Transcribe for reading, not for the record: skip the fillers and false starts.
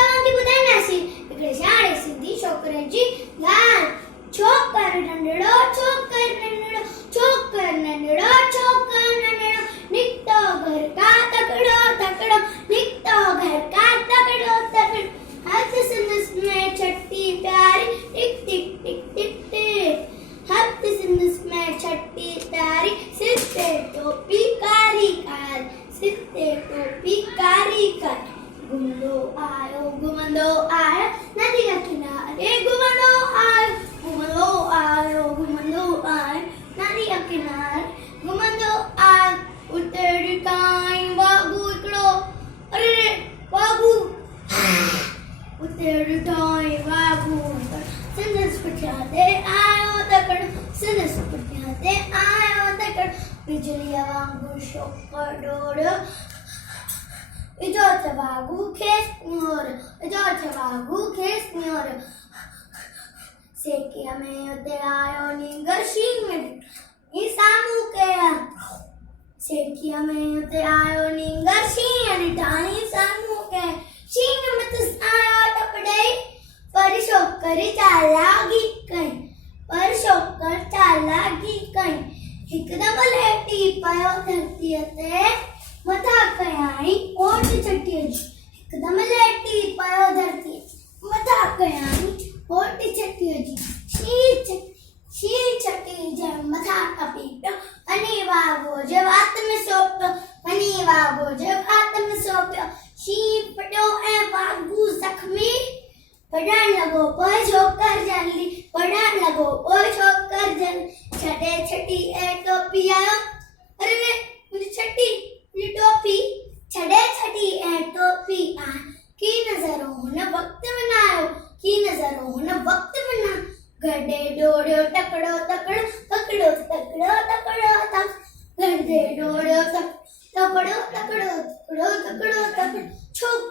तव्हांखे ॿुधाईंदासीं हिकिड़े शाणे सिंधी छोकिरे जी ॻाल्हि। छोकर नंढड़ो छोकर नंढड़ो निकतो घर का तकड़ो तकड़ो निकतो घर का तकड़ो तकड़ो हाथ संदस में छठी प्यारी टिक टिक टिक टिक टिक हाथ संदस में छठी प्यारी सिर पे टोपी कारी कार सिर पे टोपी कारी कार घुमंदो आयो नदी के किनारे घुमंदो आयो नदी के किनारे घुमंदो आयो उतरी टाइम बाबू हिकिड़ो अरे बाबू उतरी टाइम बाबू संदस पुठियां आयो तकड़ो बिजली वांगुरु छोकर डोड़ियो इजो थे बाबू खेस नियोर सेकिया में उते आयो नींगर शींग में ई सामू के सेकिया में उते आयो नींगर शींग ठाई सामू के शींग में तो आयो टपड़े पर छोकर चालागी कई हिकदम लेटी पयो धरती ते मथा कयाई ओट छटी हिकदम लेटी पयो धरती मथा कयाई ओट छटी शी छटी जे मथा कपी पियो अनि वागो जे वात में सोपियो शी पटियो ऐं वागू जख्मी पढ़ण लगो पोइ छोकर जल्दी छॾे छटी ऐं टोपी आयो अरे मुंहिंजी छटी मुंहिंजी टोपी छॾे छटी ऐं टोपी आयो की नज़र हुन वक्त में ना गॾे डोड़ियो टकड़ो गॾे डोड़ियो टकड़ो छोकर